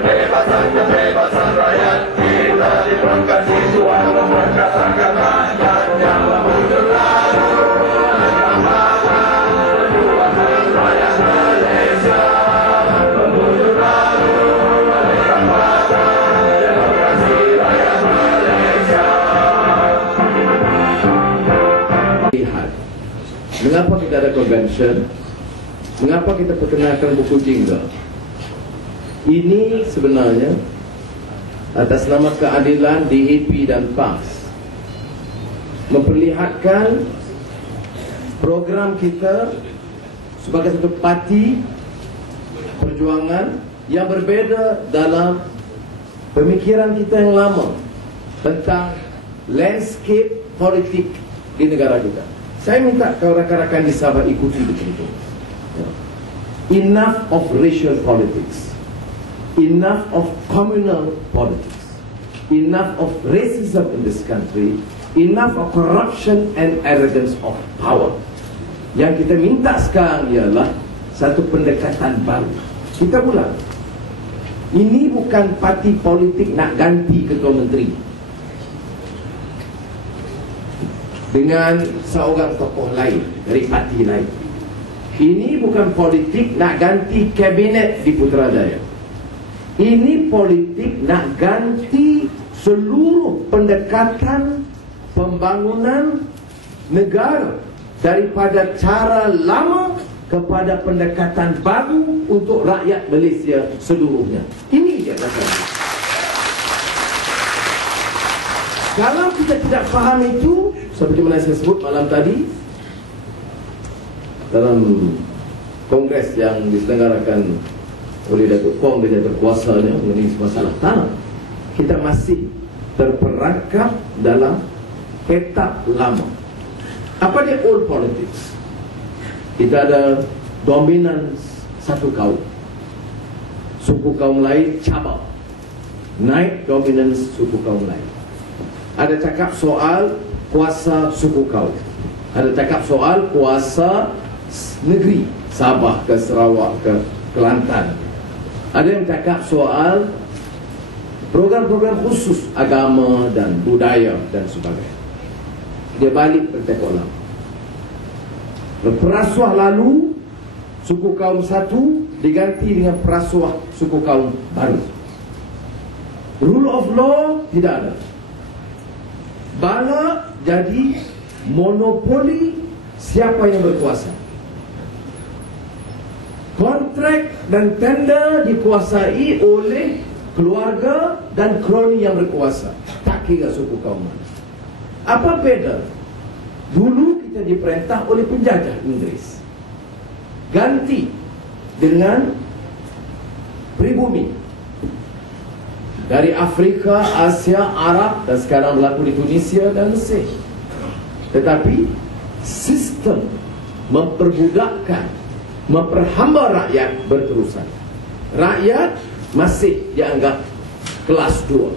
kebebasan rakyat. Kita diberikan siswa memperkatakan rakyat yang memujuk lalu perjuangan rakyat Malaysia, memujuk lalu demokrasi rakyat Malaysia. Lihat, mengapa kita ada convention? Mengapa kita perkenalkan buku jingga? Ini sebenarnya atas nama keadilan DAP dan PAS memperlihatkan program kita sebagai satu parti perjuangan yang berbeza dalam pemikiran kita yang lama tentang landscape politik di negara kita. Saya minta rakan-rakan di Sabah ikuti betul-betul. Enough of racial politics. Enough of communal politics. Enough of racism in this country. Enough of corruption and arrogance of power. Yang kita minta sekarang ialah satu pendekatan baru. Kita ulang. Ini bukan parti politik nak ganti ketua menteri dengan seorang tokoh lain dari parti lain. Ini bukan politik nak ganti kabinet di Putrajaya. Ini politik nak ganti seluruh pendekatan pembangunan negara daripada cara lama kepada pendekatan baru untuk rakyat Malaysia seluruhnya. Ini dia rasanya. Kalau kita tidak faham itu, seperti mana saya sebut malam tadi dalam kongres yang diselenggarakan oleh Datuk Kong dan Datuk Kuasanya mengenai masalah tanah, kita masih terperangkap dalam petak lama. Apa dia old politics? Kita ada dominans satu kaum, suku kaum lain cabang, naik dominans suku kaum lain. Ada cakap soal kuasa suku kaum, ada cakap soal kuasa negeri, Sabah ke Sarawak ke Kelantan. Ada yang cakap soal program-program khusus agama dan budaya dan sebagainya. Dia balik bertekuk lama. Perasuah lalu suku kaum satu diganti dengan perasuah suku kaum baru. Rule of law tidak ada. Bala jadi monopoli siapa yang berkuasa. Kontrak dan tender dikuasai oleh keluarga dan kroni yang berkuasa. Tak kira suku kaum mana. Apa beza? Dulu kita diperintah oleh penjajah Inggeris. Ganti dengan pribumi. Dari Afrika, Asia, Arab dan sekarang berlaku di Tunisia dan Mesir. Tetapi sistem memperbudakkan, memperhamba rakyat berterusan. Rakyat masih dianggap kelas 2.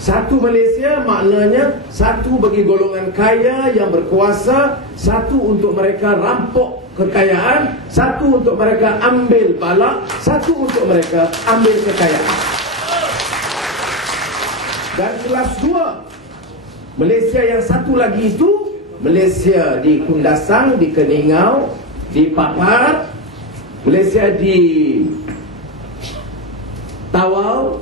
Satu Malaysia maknanya satu bagi golongan kaya yang berkuasa, satu untuk mereka rampok kekayaan, satu untuk mereka ambil bala, satu untuk mereka ambil kekayaan. Dan kelas 2 Malaysia yang satu lagi itu Malaysia di Kundasang, di Keningau, di Papat, Malaysia di Tawau,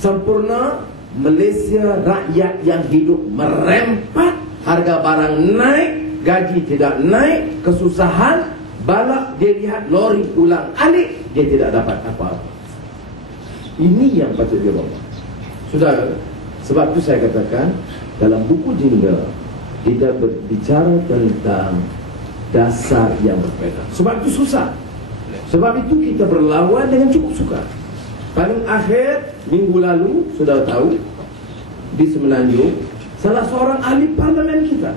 sempurna. Malaysia rakyat yang hidup merempat, harga barang naik, gaji tidak naik, kesusahan, balak dia lihat lori ulang alik, dia tidak dapat apa-apa. Ini yang patut dia bawa. Sudah, sebab itu saya katakan dalam buku jingga kita berbicara tentang dasar yang berbeza. Sebab itu susah. Sebab itu kita berlawan dengan cukup sukar. Paling akhir minggu lalu sudah tahu di Semenanjung salah seorang ahli parlimen kita,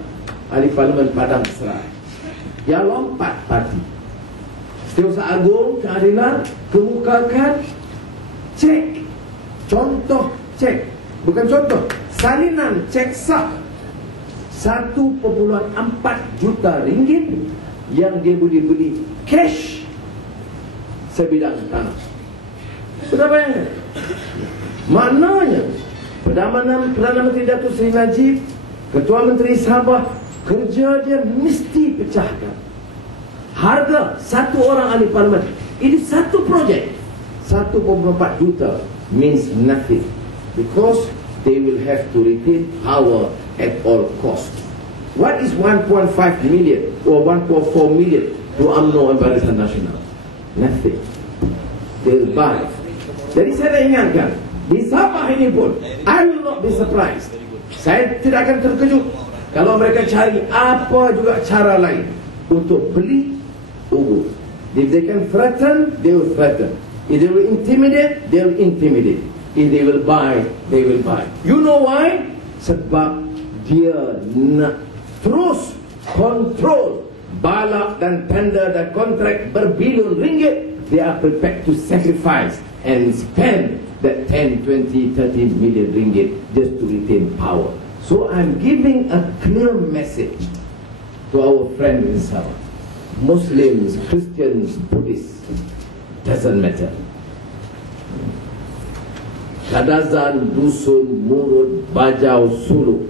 ahli parlimen Padang Serai, dia lompat parti. Setiausaha Agung Keadilan kemukakan cek, contoh cek, bukan contoh, salinan cek sah 1.4 juta ringgit yang dia boleh beli cash sebidang tanah. Sudah bayangkan? Maknanya Perdana Menteri Datuk Seri Najib, Ketua Menteri Sabah, kerja dia mesti pecahkan. Harga satu orang ahli parlimen, ini satu projek 1.4 juta means nothing, because they will have to retain power at all cost. What is 1.5 million or 1.4 million to UMNO and Barisan Nasional? Nothing. They'll buy. Jadi saya dah ingatkan, di Sabah ini pun, I will not be surprised. Saya tidak akan terkejut kalau mereka cari apa juga cara lain untuk beli Ubud. If they can threaten, they will threaten. If they will intimidate, they will intimidate. If they will buy, they will buy. You know why? Sebab dia nak terus kontrol balak dan tender dan kontrak berbilion ringgit. They are prepared to sacrifice and spend that 10, 20, 30 million ringgit just to retain power. So I'm giving a clear message to our friends in Sabah. Muslims, Christians, Buddhists, doesn't matter. Kadazan, dusun, murud, bajau, suluk,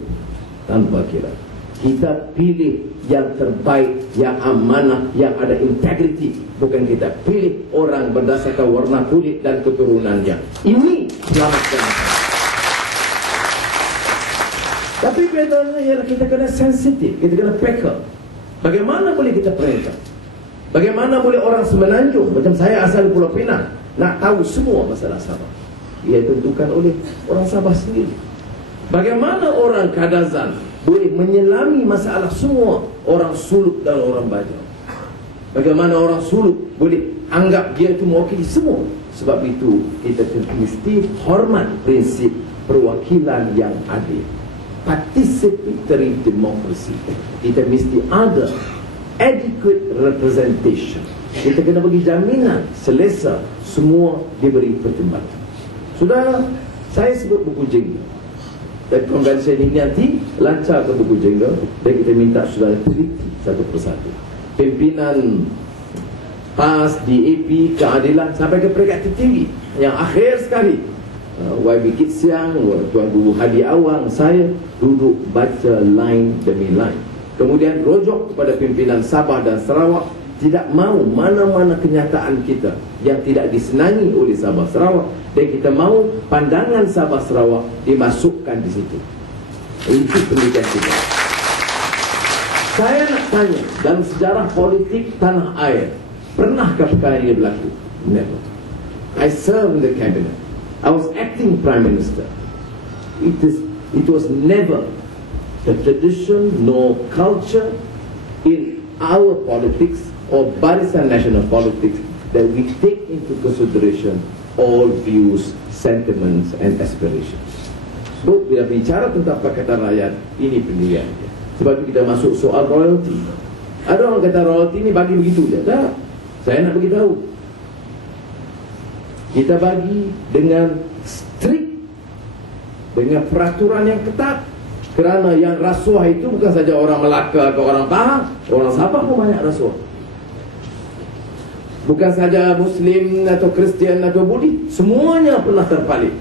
tanpa kira. Kita pilih yang terbaik, yang amanah, yang ada integriti. Bukan kita pilih orang berdasarkan warna kulit dan keturunannya. Ini selamatkan. Tapi bedanya ialah kita kena sensitif, kita kena peka. Bagaimana boleh kita perintah? Bagaimana boleh orang Semenanjung, macam saya asal Pulau Pinang, nak tahu semua masalah Sabah? Ia tentukan oleh orang Sabah sendiri. Bagaimana orang Kadazan boleh menyelami masalah semua orang Suluk dan orang Bajau? Bagaimana orang Suluk boleh anggap dia itu mewakili semua? Sebab itu kita mesti hormat prinsip perwakilan yang adil, participatory democracy. Kita mesti ada adequate representation. Kita kena bagi jaminan selesa semua diberi pertimbangan. Sudah saya sebut buku jengga, dan konvensi ini nanti lancarkan buku jengga, dan kita minta saudara teliti satu persatu. Pimpinan PAS, DAP, keadilan sampai ke peringkat tertinggi. Yang akhir sekali, YB Kit Siang, Tuan Guru Hadi Awang, saya duduk baca line demi line. Kemudian rojok kepada pimpinan Sabah dan Sarawak, tidak mahu mana-mana kenyataan kita yang tidak disenangi oleh Sabah Sarawak, dan kita mahu pandangan Sabah Sarawak dimasukkan di situ. Itu pendidikan kita. Saya nak tanya, dalam sejarah politik tanah air, pernahkah perkara ini berlaku? Never. I served in the cabinet. I was acting Prime Minister. It was never the tradition nor culture in our politics or Barisan Nasional politics that we take into consideration all views, sentiments and aspirations. So, bila bicara tentang Pakatan Rakyat, ini pendirian dia. Sebab itu kita masuk soal royalty. Ada orang kata royalty ini bagi begitu je. Tak. Saya nak beritahu. Kita bagi dengan strict, dengan peraturan yang ketat. Kerana yang rasuah itu bukan saja orang Melaka atau orang Pahang, orang Sabah pun banyak rasuah. Bukan saja Muslim atau Kristian atau Budi, semuanya pernah terpalit.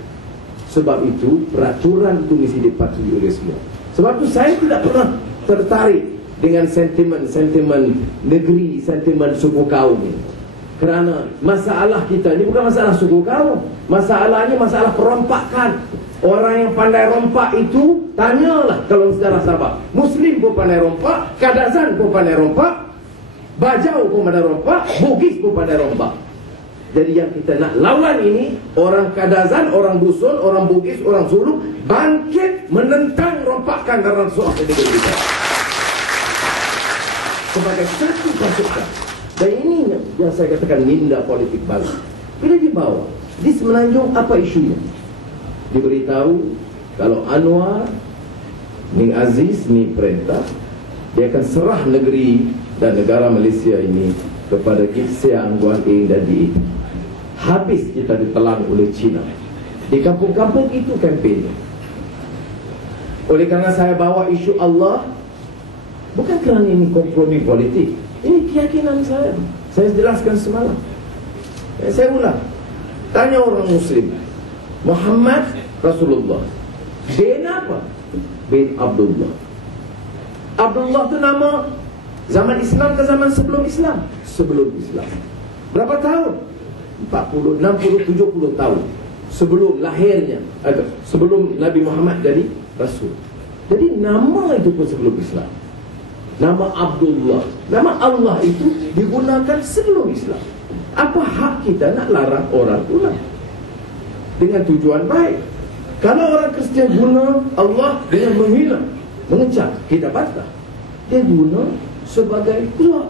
Sebab itu peraturan itu mesti dipatuhi oleh semua. Sebab itu saya tidak pernah tertarik dengan sentimen-sentimen negeri, sentimen suku kaum ini. Kerana masalah kita ini bukan masalah suku kaum, masalahnya masalah perompakan. Orang yang pandai rompak itu, tanyalah kalau sejarah Sabah. Muslim pun pandai rompak, Kadazan pun pandai rompak, Bajau pun pandai rompak, Bugis pun pandai rompak. Jadi yang kita nak lawan ini, orang Kadazan, orang Dusun, orang Bugis, orang Suluk bangkit menentang rompakan dan rasuah di negeri kita sebagai satu pasukan. Dan ini yang saya katakan minda politik baru. Bila dibawa di Semenanjung, apa isunya? Diberitahu kalau Anwar Ning Aziz ni perintah, dia akan serah negeri dan negara Malaysia ini kepada Kit Siang, Guan Eng dan DAP. Habis kita ditelan oleh China. Di kampung-kampung itu kempen. Oleh kerana saya bawa isu Allah, bukan kerana ini kompromi politik, ini keyakinan saya. Saya jelaskan semalam. Saya ulang. Tanya orang Muslim, Muhammad Rasulullah, bin apa? Bin Abdullah. Abdullah tu nama zaman Islam ke zaman sebelum Islam? Sebelum Islam. Berapa tahun? 40, 60, 70 tahun sebelum lahirnya, sebelum Nabi Muhammad jadi Rasul. Jadi nama itu pun sebelum Islam. Nama Abdullah, nama Allah itu digunakan sebelum Islam. Apa hak kita nak larang orang ulang dengan tujuan baik? Kalau orang Kristian guna Allah dengan menghina, mengecam, kita bantah. Dia guna sebagai keluar.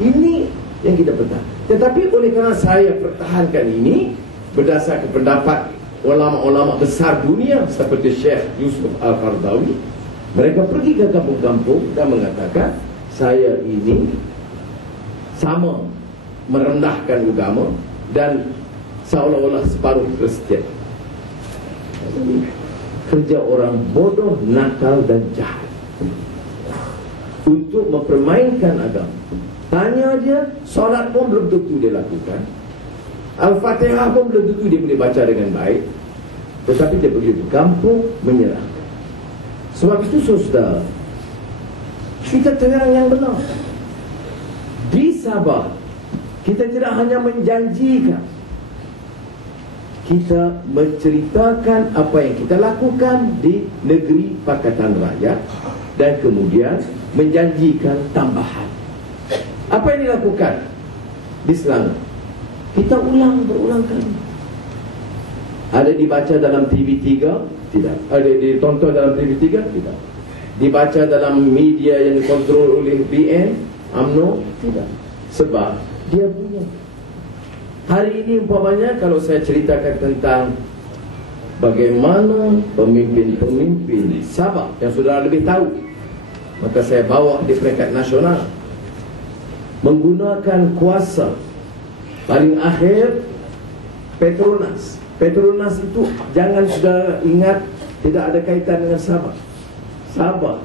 Ini yang kita pertahankan. Tetapi oleh kerana saya pertahankan ini berdasarkan pendapat ulama-ulama besar dunia seperti Syekh Yusuf Al-Qaradawi, mereka pergi ke kampung-kampung dan mengatakan saya ini sama merendahkan agama dan seolah-olah separuh Kristian. Kerja orang bodoh, nakal dan jahat untuk mempermainkan agama. Tanya dia, solat pun belum tentu dia lakukan, Al-Fatihah pun belum tentu dia boleh baca dengan baik, tetapi dia pergi ke kampung menyerah. Sebab itu saudara, kita terang yang benar. Di Sabah kita tidak hanya menjanjikan, kita menceritakan apa yang kita lakukan di negeri Pakatan Rakyat dan kemudian menjanjikan tambahan. Apa yang dilakukan di Selangor? Kita ulang berulang kali. Ada dibaca dalam TV3? Tidak. Ada ditonton dalam TV3? Tidak. Dibaca dalam media yang dikontrol oleh BN, UMNO? Tidak. Sebab dia punya. Hari ini umpamanya kalau saya ceritakan tentang bagaimana pemimpin-pemimpin Sabah yang saudara lebih tahu, maka saya bawa di peringkat nasional menggunakan kuasa. Paling akhir Petronas. Petronas itu jangan saudara ingat tidak ada kaitan dengan Sabah. Sabah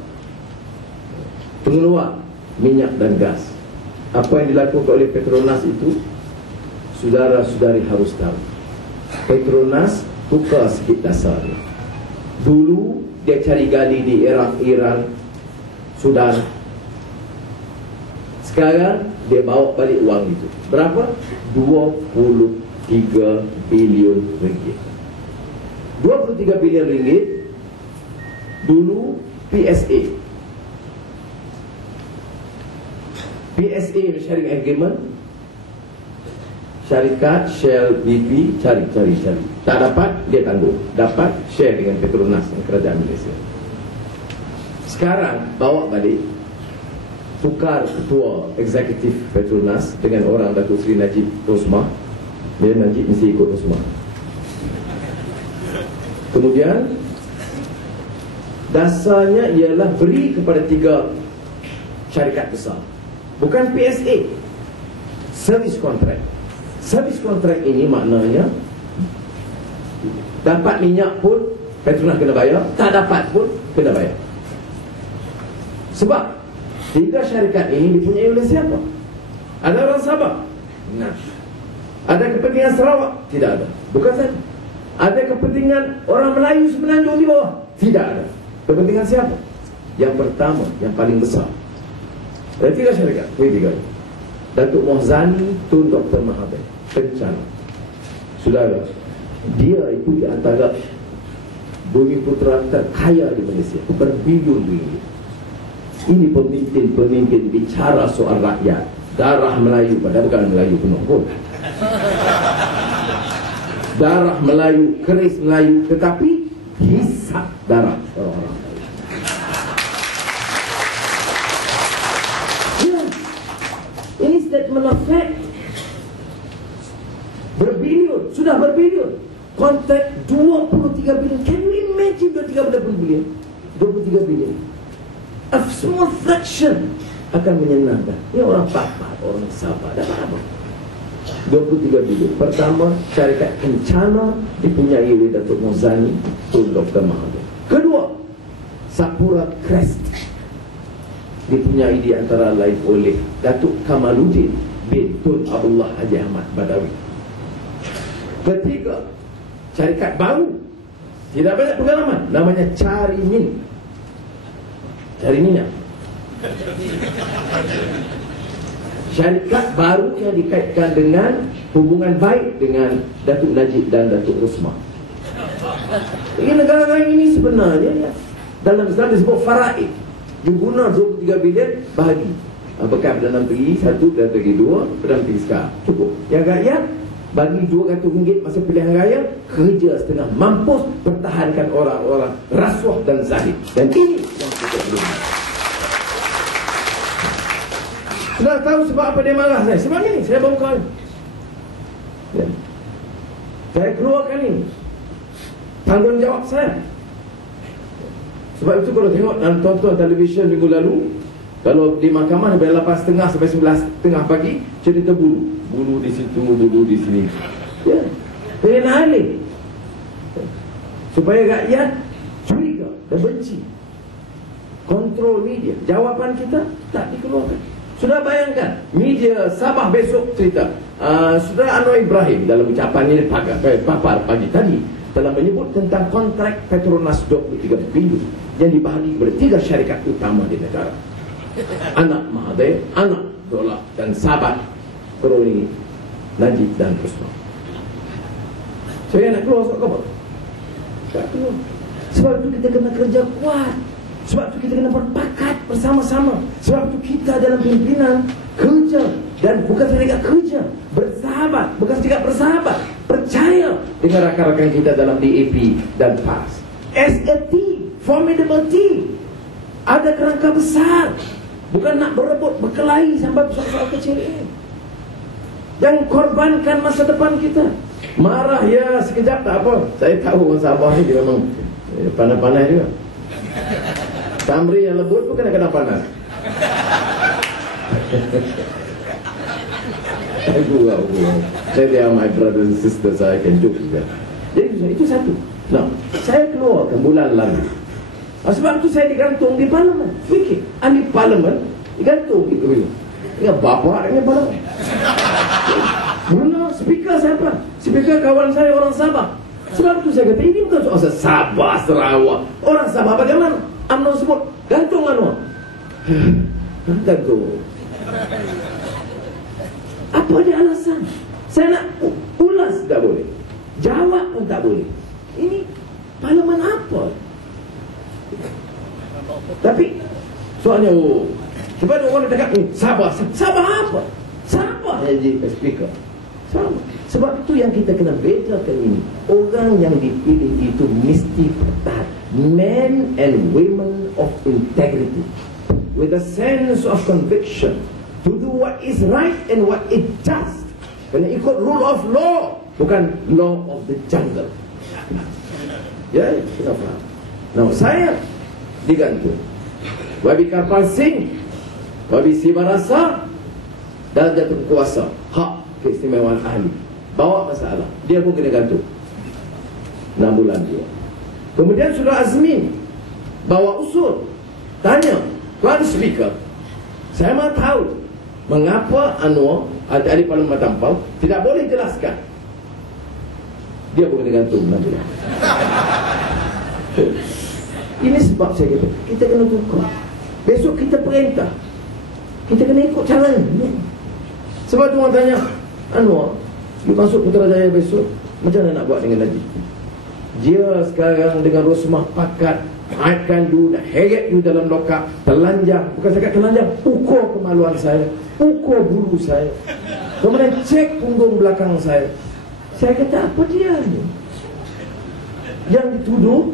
pengeluar minyak dan gas. Apa yang dilakukan oleh Petronas itu, saudara-saudari harus tahu. Petronas tukar sikit dasarnya. Dulu dia cari gali di Iraq, Iran, Sudan. Sekarang dia bawa balik uang itu. Berapa? 23 bilion ringgit. 23 bilion ringgit dulu PSA. PSA sharing agreement. Syarikat Shell, BP cari. Tak dapat, dia tangguh. Dapat, share dengan Petronas yang kerajaan Malaysia. Sekarang bawa balik, tukar ketua eksekutif Petronas dengan orang Datuk Seri Najib Rosmah. Dia Najib mesti ikut Rosmah. Kemudian dasarnya ialah beri kepada 3 syarikat besar. Bukan PSA, service contract. Service contract ini maknanya dapat minyak pun Petronas kena bayar, tak dapat pun kena bayar. Sebab 3 syarikat ini dipunyai oleh siapa? Ada orang Sabah? Nah. Ada kepentingan Sarawak? Tidak ada. Bukan saja. Ada kepentingan orang Melayu Semenanjung di bawah? Tidak ada. Kepentingan siapa? Yang pertama, yang paling besar. Ada 3 syarikat. Ini 3. Datuk Mohzani Tun Dr. Mahathir Kencana. Saudara, dia itu di antara bumi putera terkaya di Malaysia, berbilion ringgit. Ini pemimpin-pemimpin bicara soal rakyat, darah Melayu, padahal bukan Melayu penuh pun. Darah Melayu, keris Melayu, tetapi hisap darah orang-orang Melayu. Ya, ini statement of fact. Berbilion, sudah berbilion. Kontrak 23 bilion. Can you imagine 23 bilion? 23 bilion. A small fraction akan menyenangkan. Ini orang Papa, orang Sabah, dah apa? 23 bilion. Pertama, syarikat Kencana dipunyai oleh Datuk Mohzani Tun Dr. Mahathir. Kedua, Sapura Crest dipunyai di antara lain oleh Datuk Kamaluddin bin Tun Abdullah Haji Ahmad Badawi. Ketiga, syarikat baru, tidak banyak pengalaman, namanya Carimin. Carimin. Syarikat baru yang dikaitkan dengan hubungan baik dengan Datuk Najib dan Datuk Rosmah. Ini negara ini sebenarnya dalam Islam disebut faraid. You guna 23 bilion, bahagi. Bekas Perdana Menteri 1, Perdana Menteri 2, Perdana Menteri sekarang. Cukup. Yang rakyat bagi RM200 masa pilihan raya, kerja setengah mampus pertahankan orang-orang rasuah dan zalim. Dan ini yang kita belum. Sudah tahu sebab apa dia marah saya? Sebab ini, saya bongkar. Ya. Saya keluarkan ini. Tanggungjawab saya. Sebab itu kalau tengok dan tonton televisyen minggu lalu, kalau di mahkamah sampai 8.30 sampai 11.30 pagi, cerita bulu. Bulu di situ, bulu di sini. Ya. Dia nak alih. Supaya rakyat curiga dan benci. Kontrol media. Jawapan kita tak dikeluarkan. Sudah bayangkan, media Sabah besok cerita, Saudara Anwar Ibrahim dalam ucapan ini papar pagi tadi telah menyebut tentang kontrak Petronas 23 bilion yang dibahagi kepada 3 syarikat utama di negara. Anak Mahathir, anak Dola dan sahabat kroni Najib dan Rosmah. Saya nak keluar sebab apa? Tak keluar. Sebab itu kita kena kerja kuat. Sebab itu kita kena berpakat bersama-sama. Sebab itu kita dalam pimpinan kerja. Dan bukan saja kerja, bersahabat. Bukan saja bersahabat, percaya dengan rakan-rakan kita dalam DAP dan PAS. As a team, formidable team. Ada kerangka besar. Bukan nak berebut, berkelahi sampai soal-soal kecil ini. Jangan korbankan masa depan kita. Marah ya sekejap tak apa. Saya tahu orang Sabah ni dia memang panas-panas juga. Tamri yang lembut pun kena panas. Aku saya my brothers and sisters, I can joke juga. Jadi itu satu. Nah, saya keluarkan bulan lalu. Sebab itu saya digantung di parlimen. Fikir, ahli parlimen digantung gitu. Ingat bapa dengan parlimen. Guna speaker siapa? Speaker kawan saya orang Sabah. Sebab itu saya kata ini bukan soal Sabah, Sarawak. Orang Sabah bagaimana? UMNO sebut gantung Anwar. Gantung. Apa dia alasan? Saya nak ulas tak boleh, jawab pun tak boleh. Ini parlimen apa? Tapi soalnya sebab orang cakap Sabah, Sabah apa? Sabah jadi speaker. Sama. Sebab itu yang kita kena bedakan ini. Orang yang dipilih itu mesti bertahan. Men and women of integrity, with a sense of conviction, to do what is right and what is just. Kena ikut rule of law, bukan law of the jungle. Ya, kita faham. Nah, saya digantung. Wabi Karpal Singh, Wabi Sibarasa, dan jatuh kuasa, hak keistimewaan ahli. Bawa masalah, dia pun kena gantung 6 bulan dia. Kemudian Saudara Azmin bawa usul, tanya Tuan Speaker, saya mahu tahu mengapa Anwar ahli parlimen Tampau tidak boleh jelaskan. Dia pun kena gantung 6 bulan. Ini sebab saya kata kita kena tukar. Besok kita perintah, kita kena ikut cara ini. Sebab tu orang tanya, Anwar, you masuk Putrajaya besok, macam mana nak buat dengan Najib? Dia sekarang dengan Rosmah pakat haidkan you, nak heret you dalam lokap, telanjang, bukan cakap telanjang, ukur kemaluan saya, ukur bulu saya, kemudian cek punggung belakang saya. Saya kata apa dia ni? Yang dituduh